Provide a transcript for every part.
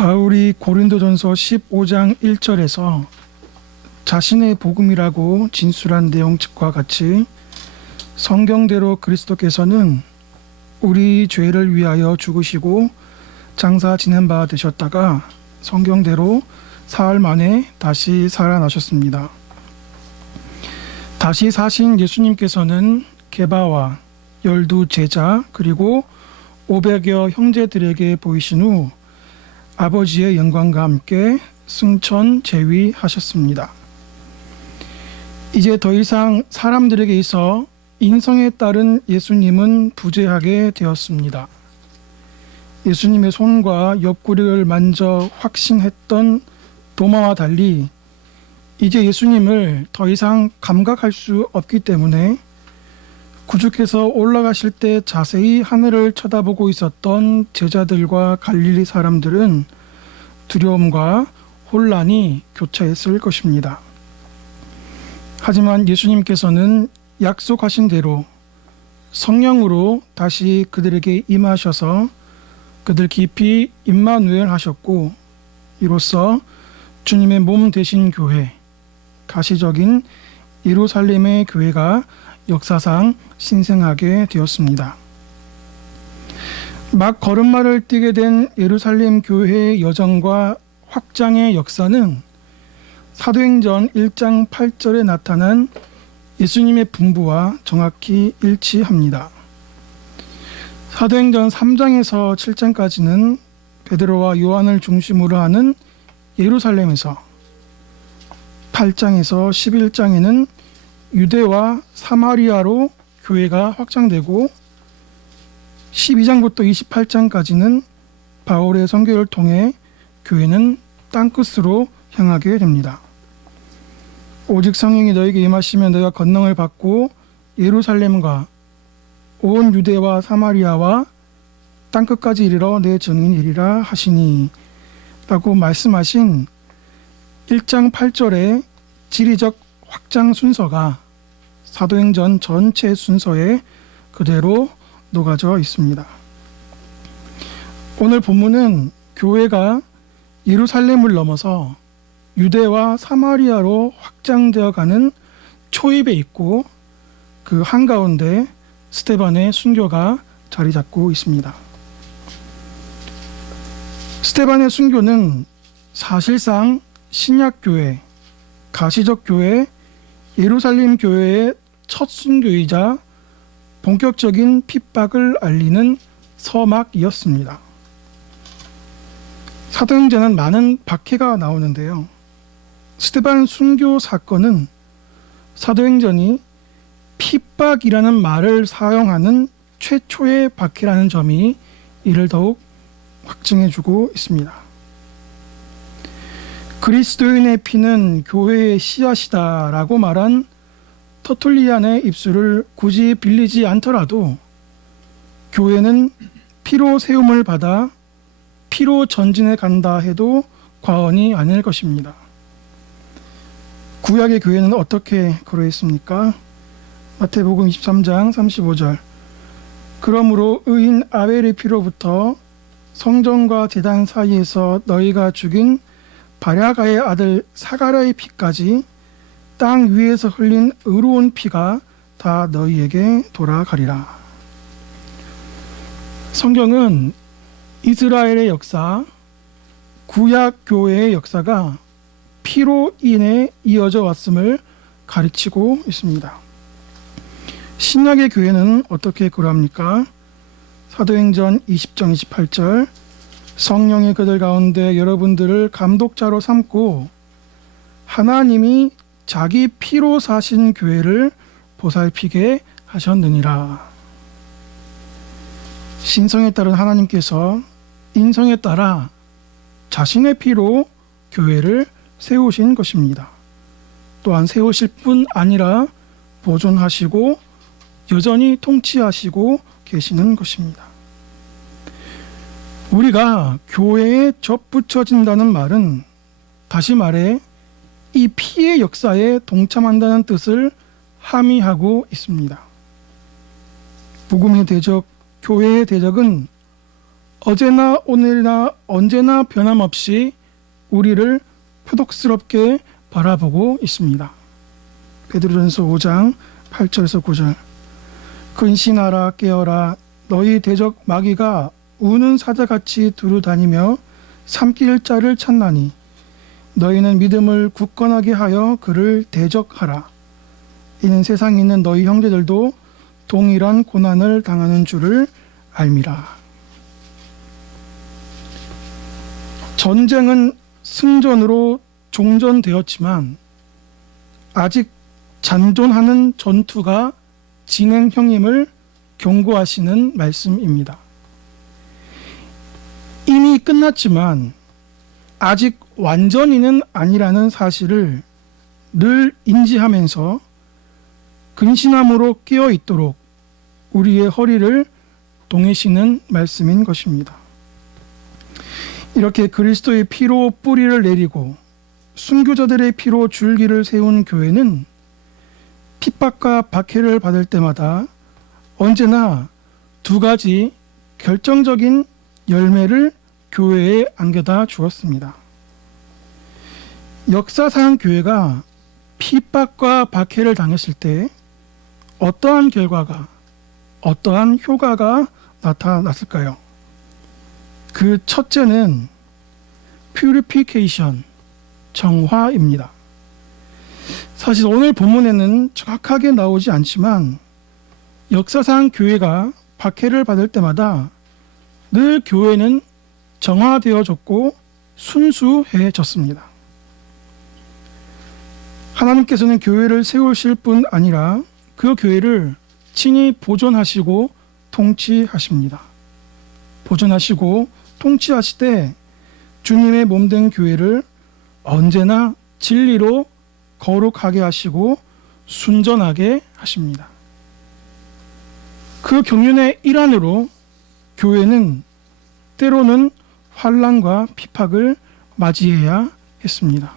바울이 고린도전서 15장 1절에서 자신의 복음이라고 진술한 내용과 같이 성경대로 그리스도께서는 우리 죄를 위하여 죽으시고 장사 지낸 바 되셨다가 성경대로 사흘 만에 다시 살아나셨습니다. 다시 사신 예수님께서는 게바와 12제자 그리고 500여 형제들에게 보이신 후 아버지의 영광과 함께 승천 제위하셨습니다. 이제 더 이상 사람들에게 있어 인성에 따른 예수님은 부재하게 되었습니다. 예수님의 손과 옆구리를 만져 확신했던 도마와 달리 이제 예수님을 더 이상 감각할 수 없기 때문에 구주께서 올라가실 때 자세히 하늘을 쳐다보고 있었던 제자들과 갈릴리 사람들은 두려움과 혼란이 교차했을 것입니다. 하지만 예수님께서는 약속하신 대로 성령으로 다시 그들에게 임하셔서 그들 깊이 임마누엘 하셨고, 이로써 주님의 몸 되신 교회, 가시적인 예루살렘의 교회가 역사상 신생하게 되었습니다. 막 걸음마를 뛰게 된 예루살렘 교회의 여정과 확장의 역사는 사도행전 1장 8절에 나타난 예수님의 분부와 정확히 일치합니다. 사도행전 3장에서 7장까지는 베드로와 요한을 중심으로 하는 예루살렘에서, 8장에서 11장에는 유대와 사마리아로 교회가 확장되고 12장부터 28장까지는 바울의 선교를 통해 교회는 땅끝으로 향하게 됩니다. 오직 성령이 너에게 임하시면 너희가 권능을 받고 예루살렘과 온 유대와 사마리아와 땅끝까지 이르러 내 증인이리라 하시니 라고 말씀하신 1장 8절의 지리적 확장 순서가 사도행전 전체 순서에 그대로 녹아져 있습니다. 오늘 본문은 교회가 예루살렘을 넘어서 유대와 사마리아로 확장되어 가는 초입에 있고 그 한가운데 스데반의 순교가 자리 잡고 있습니다. 스데반의 순교는 사실상 신약교회, 가시적 교회, 예루살렘 교회의 첫 순교이자 본격적인 핍박을 알리는 서막이었습니다. 사도행전은 많은 박해가 나오는데요. 스데반 순교 사건은 사도행전이 핍박이라는 말을 사용하는 최초의 박해라는 점이 이를 더욱 확증해주고 있습니다. 그리스도인의 피는 교회의 씨앗이다라고 말한 터툴리안의 입술을 굳이 빌리지 않더라도 교회는 피로 세움을 받아 피로 전진해 간다 해도 과언이 아닐 것입니다. 구약의 교회는 어떻게 그러했습니까? 마태복음 23장 35절 그러므로 의인 아벨의 피로부터 성전과 제단 사이에서 너희가 죽인 바랴가의 아들 사가랴의 피까지 땅 위에서 흘린 의로운 피가 다 너희에게 돌아가리라. 성경은 이스라엘의 역사, 구약 교회의 역사가 피로 인해 이어져 왔음을 가르치고 있습니다. 신약의 교회는 어떻게 그러합니까? 사도행전 20장 28절 성령이 그들 가운데 여러분들을 감독자로 삼고 하나님이 자기 피로 사신 교회를 보살피게 하셨느니라. 신성에 따른 하나님께서 인성에 따라 자신의 피로 교회를 세우신 것입니다. 또한 세우실 뿐 아니라 보존하시고 여전히 통치하시고 계시는 것입니다. 우리가 교회에 접붙여진다는 말은 다시 말해 이 피의 역사에 동참한다는 뜻을 함의하고 있습니다. 복음의 대적, 교회의 대적은 어제나 오늘이나 언제나 변함없이 우리를 표독스럽게 바라보고 있습니다. 베드로전서 5장 8절에서 9절. 근신하라 깨어라 너희 대적 마귀가 우는 사자같이 두루 다니며 삼킬 자를 찾나니 너희는 믿음을 굳건하게 하여 그를 대적하라. 이는 세상에 있는 너희 형제들도 동일한 고난을 당하는 줄을 알미라. 전쟁은 승전으로 종전되었지만 아직 잔존하는 전투가 진행형임을 경고하시는 말씀입니다. 이미 끝났지만 아직 완전히는 아니라는 사실을 늘 인지하면서 근신함으로 깨어 있도록 우리의 허리를 동이시는 말씀인 것입니다. 이렇게 그리스도의 피로 뿌리를 내리고 순교자들의 피로 줄기를 세운 교회는 핍박과 박해를 받을 때마다 언제나 두 가지 결정적인 열매를 교회에 안겨다 주었습니다. 역사상 교회가 핍박과 박해를 당했을 때 어떠한 결과가, 어떠한 효과가 나타났을까요? 그 첫째는 purification, 정화입니다. 사실 오늘 본문에는 정확하게 나오지 않지만 역사상 교회가 박해를 받을 때마다 늘 교회는 정화되어졌고 순수해졌습니다. 하나님께서는 교회를 세우실 뿐 아니라 그 교회를 친히 보존하시고 통치하십니다. 보존하시고 통치하시되 주님의 몸된 교회를 언제나 진리로 거룩하게 하시고 순전하게 하십니다. 그 경륜의 일환으로 교회는 때로는 환난과 핍박을 맞이해야 했습니다.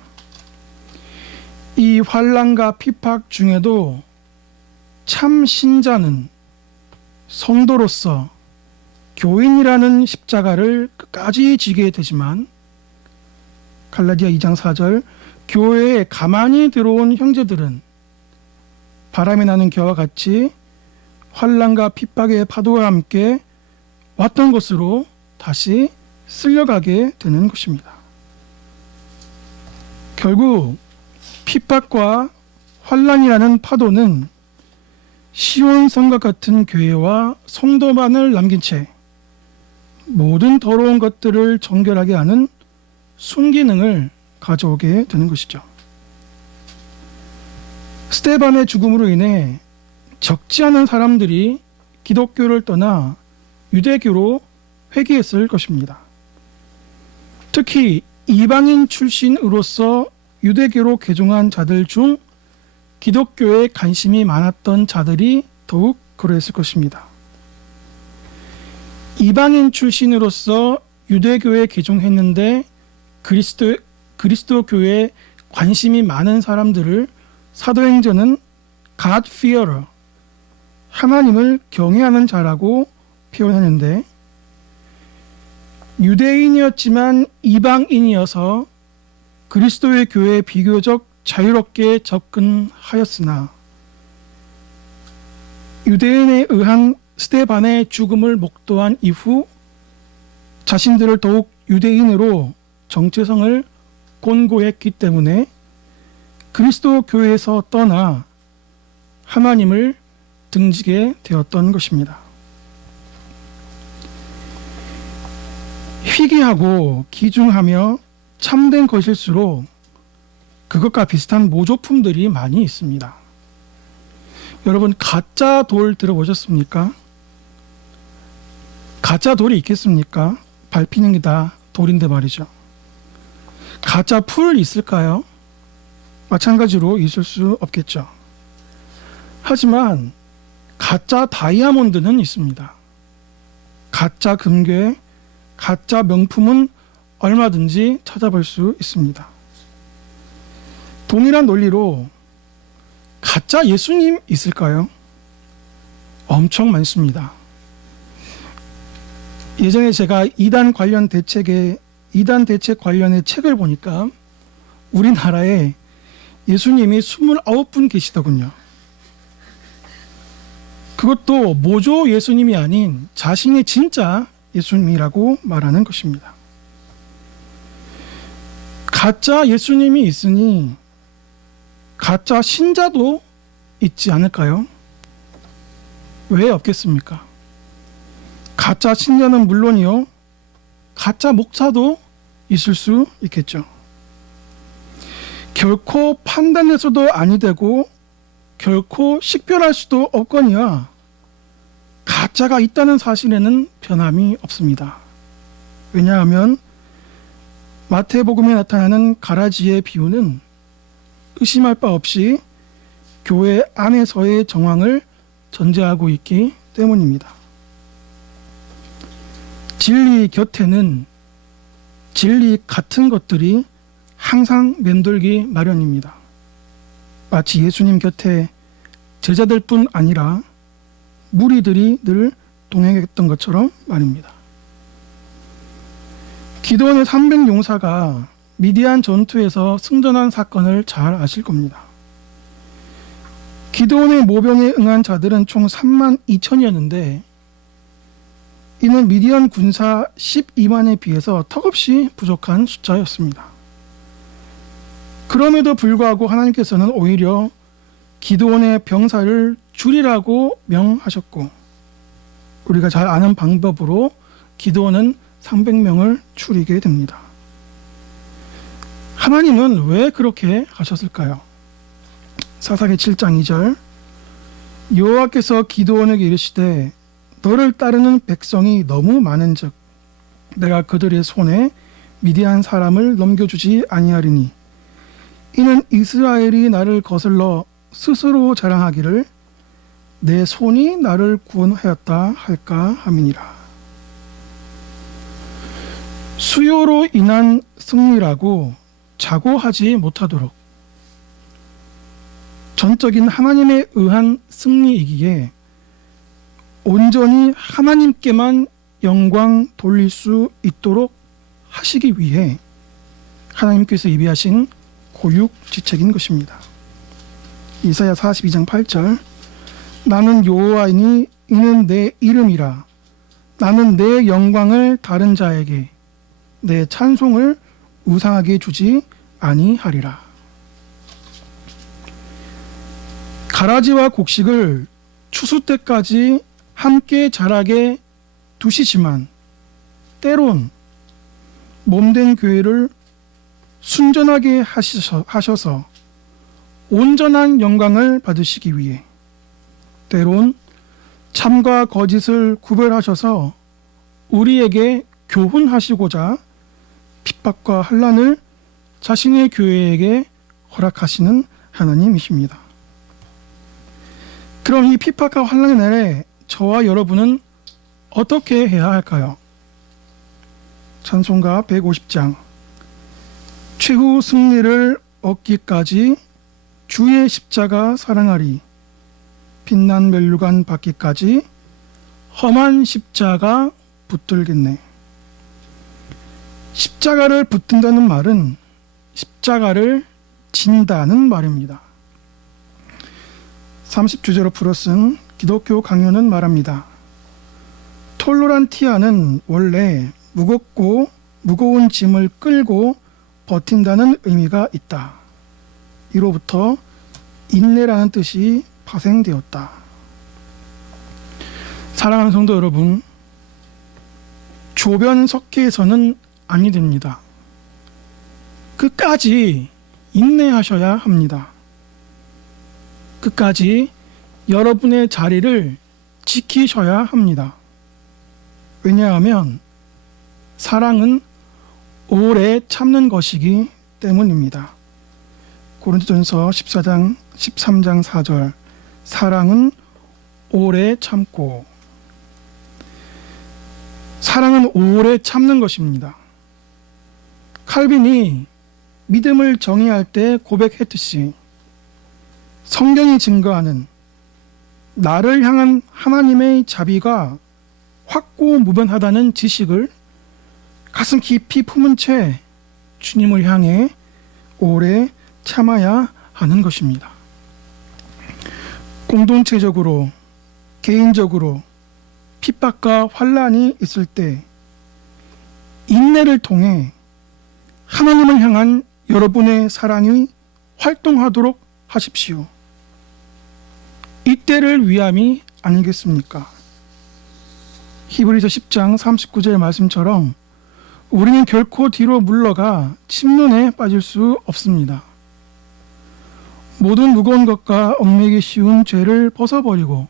이 환난과 핍박 중에도 참 신자는 성도로서 교인이라는 십자가를 끝까지 지게 되지만 갈라디아 2장 4절 교회에 가만히 들어온 형제들은 바람이 나는 겨와 같이 환난과 핍박의 파도와 함께 왔던 곳으로 다시 쓸려가게 되는 것입니다. 결국 핍박과 환난이라는 파도는 시온성과 같은 교회와 성도만을 남긴 채 모든 더러운 것들을 정결하게 하는 순기능을 가져오게 되는 것이죠. 스데반의 죽음으로 인해 적지 않은 사람들이 기독교를 떠나 유대교로 회귀했을 것입니다. 특히 이방인 출신으로서 유대교로 개종한 자들 중 기독교에 관심이 많았던 자들이 더욱 그러했을 것입니다. 이방인 출신으로서 유대교에 개종했는데 그리스도 교회에 관심이 많은 사람들을 사도행전은 God fearer, 하나님을 경외하는 자라고 표현했는데 유대인이었지만 이방인이어서 그리스도의 교회에 비교적 자유롭게 접근하였으나 유대인에 의한 스데반의 죽음을 목도한 이후 자신들을 더욱 유대인으로 정체성을 곤고했기 때문에 그리스도 교회에서 떠나 하나님을 등지게 되었던 것입니다. 희귀하고 귀중하며 참된 것일수록 그것과 비슷한 모조품들이 많이 있습니다. 여러분, 가짜 돌 들어보셨습니까? 가짜 돌이 있겠습니까? 밟히는 게 다 돌인데 말이죠. 가짜 풀 있을까요? 마찬가지로 있을 수 없겠죠. 하지만 가짜 다이아몬드는 있습니다. 가짜 금괴, 가짜 명품은 얼마든지 찾아볼 수 있습니다. 동일한 논리로 가짜 예수님 있을까요? 엄청 많습니다. 예전에 제가 이단 대책 관련의 책을 보니까 우리나라에 예수님이 29분 계시더군요. 그것도 모조 예수님이 아닌 자신이 진짜 예수님이라고 말하는 것입니다. 가짜 예수님이 있으니 가짜 신자도 있지 않을까요? 왜 없겠습니까? 가짜 신자는 물론이요, 가짜 목사도 있을 수 있겠죠. 결코 판단해서도 아니 되고 결코 식별할 수도 없거니와 가짜가 있다는 사실에는 변함이 없습니다. 왜냐하면 마태복음에 나타나는 가라지의 비유는 의심할 바 없이 교회 안에서의 정황을 전제하고 있기 때문입니다. 진리 곁에는 진리 같은 것들이 항상 맴돌기 마련입니다. 마치 예수님 곁에 제자들뿐 아니라 무리들이 늘 동행했던 것처럼 말입니다. 기드온의 300용사가 미디안 전투에서 승전한 사건을 잘 아실 겁니다. 기드온의 모병에 응한 자들은 총 3만 2천이었는데 이는 미디안 군사 12만에 비해서 턱없이 부족한 숫자였습니다. 그럼에도 불구하고 하나님께서는 오히려 기드온의 병사를 줄이라고 명하셨고 우리가 잘 아는 방법으로 기드온은 300명을 줄이게 됩니다. 하나님은 왜 그렇게 하셨을까요? 사사기 7장 2절 여호와께서 기드온에게 이르시되 너를 따르는 백성이 너무 많은즉 내가 그들의 손에 미디안 사람을 넘겨주지 아니하리니 이는 이스라엘이 나를 거슬러 스스로 자랑하기를 내 손이 나를 구원하였다 할까 함이니라. 수요로 인한 승리라고 자고하지 못하도록 전적인 하나님에 의한 승리이기에 온전히 하나님께만 영광 돌릴 수 있도록 하시기 위해 하나님께서 예비하신 고육지책인 것입니다. 이사야 42장 8절 나는 여호와이니 이는 내 이름이라 나는 내 영광을 다른 자에게 내 찬송을 우상하게 주지 아니하리라. 가라지와 곡식을 추수 때까지 함께 자라게 두시지만 때론 몸된 교회를 순전하게 하셔서 온전한 영광을 받으시기 위해 때론 참과 거짓을 구별하셔서 우리에게 교훈하시고자 핍박과 환난을 자신의 교회에게 허락하시는 하나님이십니다. 그럼 이 핍박과 환난의 날에 저와 여러분은 어떻게 해야 할까요? 찬송가 150장 최후 승리를 얻기까지 주의 십자가 사랑하리 빛난 멸류관 받기까지 험한 십자가 붙들겠네. 십자가를 붙든다는 말은 십자가를 진다는 말입니다. 30주제로 풀어 쓴 기독교 강요는 말합니다. 톨로란티아는 원래 무겁고 무거운 짐을 끌고 버틴다는 의미가 있다. 이로부터 인내라는 뜻이 파생되었다. 사랑하는 성도 여러분, 조변석회에서는 아니 됩니다. 끝까지 인내하셔야 합니다. 끝까지 여러분의 자리를 지키셔야 합니다. 왜냐하면 사랑은 오래 참는 것이기 때문입니다. 고린도전서 13장 4절 사랑은 오래 참고 사랑은 오래 참는 것입니다. 칼빈이 믿음을 정의할 때 고백했듯이 성경이 증거하는 나를 향한 하나님의 자비가 확고무변하다는 지식을 가슴 깊이 품은 채 주님을 향해 오래 참아야 하는 것입니다. 공동체적으로, 개인적으로 핍박과 환난이 있을 때 인내를 통해 하나님을 향한 여러분의 사랑이 활동하도록 하십시오. 이때를 위함이 아니겠습니까? 히브리서 10장 39절 말씀처럼 우리는 결코 뒤로 물러가 침륜에 빠질 수 없습니다. 모든 무거운 것과 얽매기 쉬운 죄를 벗어버리고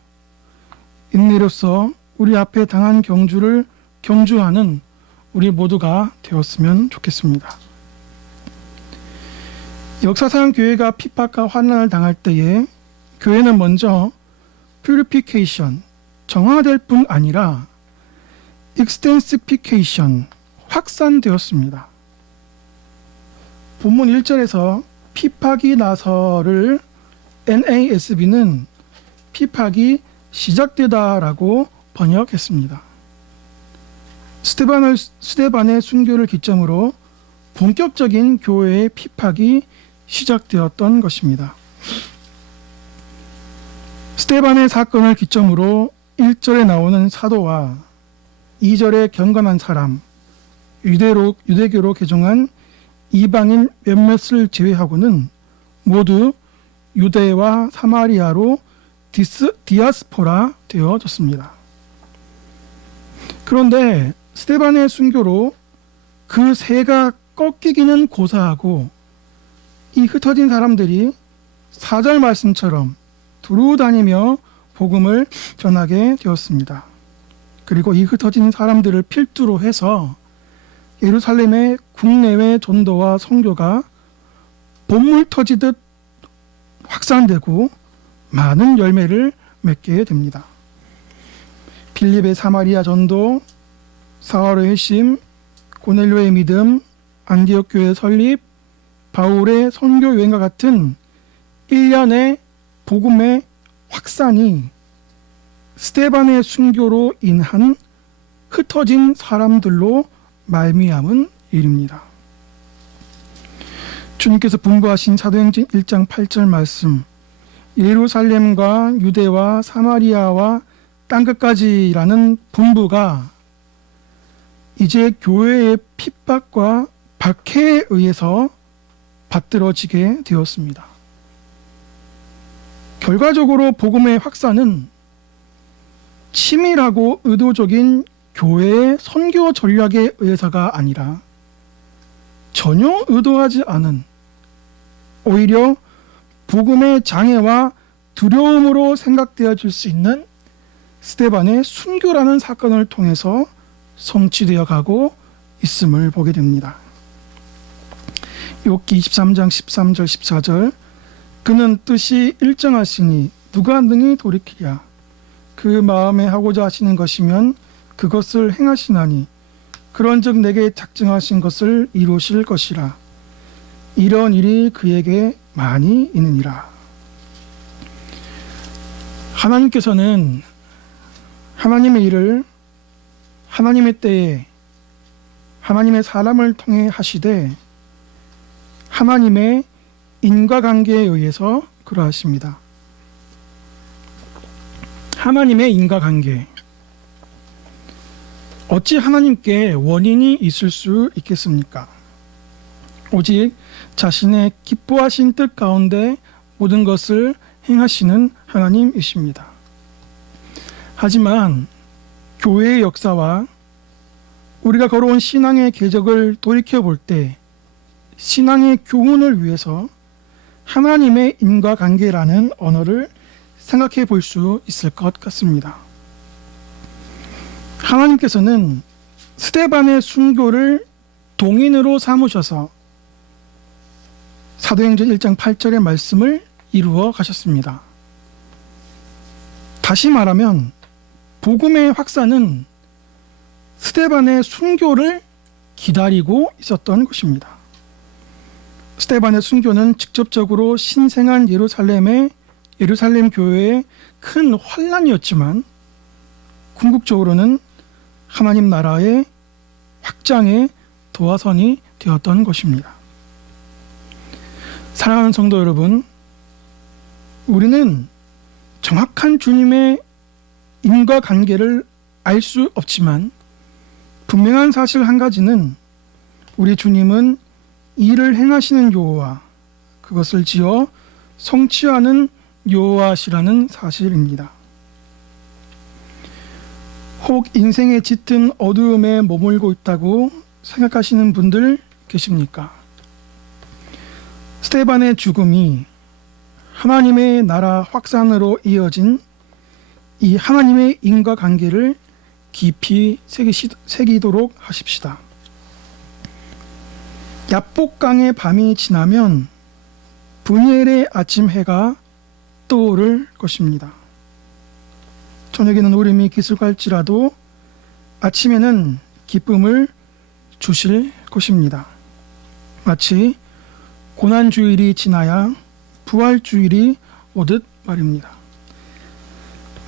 인내로서 우리 앞에 당한 경주를 경주하는 우리 모두가 되었으면 좋겠습니다. 역사상 교회가 핍박과 환난을 당할 때에 교회는 먼저 purification, 정화될 뿐 아니라 extensification, 확산되었습니다. 본문 1절에서 핍박이 나서를 NASB는 핍박이 시작되다라고 번역했습니다. 스데반의 순교를 기점으로 본격적인 교회의 핍박이 시작되었던 것입니다. 스데반의 사건을 기점으로 1절에 나오는 사도와 2절에 경건한 사람, 유대교로 개종한 이방인 몇몇을 제외하고는 모두 유대와 사마리아로 디아스포라 되어졌습니다. 그런데 스데반의 순교로 그 새가 꺾이기는 고사하고 이 흩어진 사람들이 4절 말씀처럼 두루 다니며 복음을 전하게 되었습니다. 그리고 이 흩어진 사람들을 필두로 해서 예루살렘의 국내외 전도와 선교가 봇물 터지듯 확산되고 많은 열매를 맺게 됩니다. 빌립의 사마리아 전도, 사울의 회심, 고넬료의 믿음, 안디옥 교회 설립, 바울의 선교 여행과 같은 일련의 복음의 확산이 스데반의 순교로 인한 흩어진 사람들로 말미암은 일입니다. 주님께서 분부하신 사도행전 1장 8절 말씀, 예루살렘과 유대와 사마리아와 땅끝까지라는 분부가 이제 교회의 핍박과 박해에 의해서 받들어지게 되었습니다. 결과적으로 복음의 확산은 치밀하고 의도적인 교회의 선교 전략에 의해서가 아니라 전혀 의도하지 않은 오히려 복음의 장애와 두려움으로 생각되어질 수 있는 스데반의 순교라는 사건을 통해서 성취되어 가고 있음을 보게 됩니다. 욥기 23장 13절 14절 그는 뜻이 일정하시니 누가 능히 돌이키랴 그 마음에 하고자 하시는 것이면 그것을 행하시나니 그런즉 내게 작정하신 것을 이루실 것이라 이런 일이 그에게 많이 있느니라. 하나님께서는 하나님의 일을 하나님의 때에 하나님의 사람을 통해 하시되 하나님의 인과관계에 의해서 그러하십니다. 하나님의 인과관계. 어찌 하나님께 원인이 있을 수 있겠습니까? 오직 자신의 기뻐하신 뜻 가운데 모든 것을 행하시는 하나님이십니다. 하지만 교회의 역사와 우리가 걸어온 신앙의 궤적을 돌이켜볼 때 신앙의 교훈을 위해서 하나님의 인과관계라는 언어를 생각해 볼 수 있을 것 같습니다. 하나님께서는 스데반의 순교를 동인으로 삼으셔서 사도행전 1장 8절의 말씀을 이루어 가셨습니다. 다시 말하면 복음의 확산은 스데반의 순교를 기다리고 있었던 것입니다. 스데반의 순교는 직접적으로 신생한 예루살렘 교회의 큰 환난이었지만 궁극적으로는 하나님 나라의 확장의 도화선이 되었던 것입니다. 사랑하는 성도 여러분, 우리는 정확한 주님의 인과관계를 알 수 없지만 분명한 사실 한 가지는 우리 주님은 일을 행하시는 여호와, 그것을 지어 성취하는 여호와시라는 사실입니다. 혹 인생의 짙은 어두움에 머물고 있다고 생각하시는 분들 계십니까? 스데반의 죽음이 하나님의 나라 확산으로 이어진 이 하나님의 인과관계를 깊이 새기도록 하십시다. 야복강의 밤이 지나면 분이엘의 아침 해가 떠오를 것입니다. 저녁에는 울음이 기술할지라도 아침에는 기쁨을 주실 것입니다. 마치 고난주일이 지나야 부활주일이 오듯 말입니다.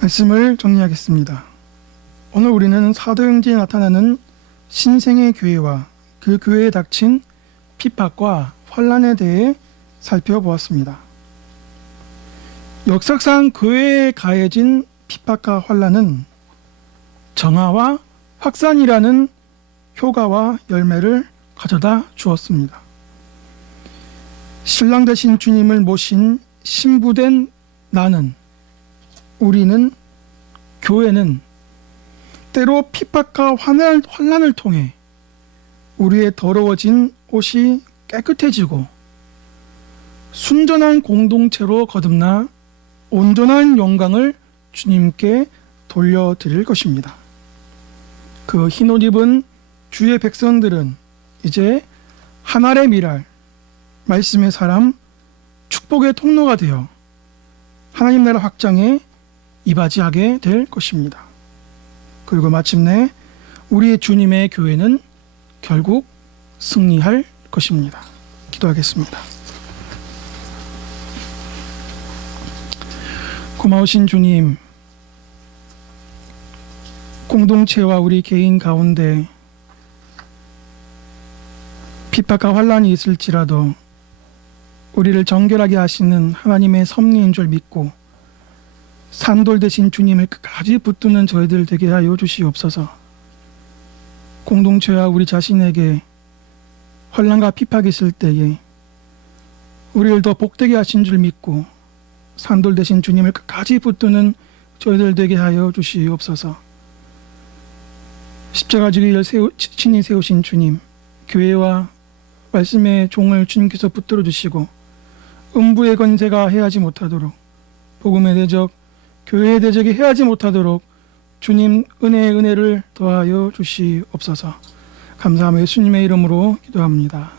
말씀을 정리하겠습니다. 오늘 우리는 사도행전에 나타나는 신생의 교회와 그 교회에 닥친 핍박과 환난에 대해 살펴보았습니다. 역사상 교회에 가해진 핍박과 환난은 정화와 확산이라는 효과와 열매를 가져다 주었습니다. 신랑 되신 주님을 모신 신부된 나는, 우리는, 교회는 때로 핍박과 환난을 통해 우리의 더러워진 옷이 깨끗해지고 순전한 공동체로 거듭나 온전한 영광을 주님께 돌려드릴 것입니다. 그 흰옷 입은 주의 백성들은 이제 하늘의 미랄, 말씀의 사람, 축복의 통로가 되어 하나님 나라 확장에 이바지하게 될 것입니다. 그리고 마침내 우리의 주님의 교회는 결국 승리할 것입니다. 기도하겠습니다. 고마우신 주님, 공동체와 우리 개인 가운데 핍박과 환난이 있을지라도 우리를 정결하게 하시는 하나님의 섭리인 줄 믿고 산돌 되신 주님을 끝까지 붙드는 저희들 되게 하여 주시옵소서. 공동체와 우리 자신에게 환난과 핍박이 있을 때에 우리를 더 복되게 하신 줄 믿고 산돌 되신 주님을 끝까지 붙드는 저희들 되게 하여 주시옵소서. 십자가 지기를 친히 세우신 주님, 교회와 말씀의 종을 주님께서 붙들어 주시고 음부의 권세가 해하지 못하도록, 복음의 대적, 교회의 대적이 해하지 못하도록 주님 은혜의 은혜를 더하여 주시옵소서. 감사하며 예수님의 이름으로 기도합니다.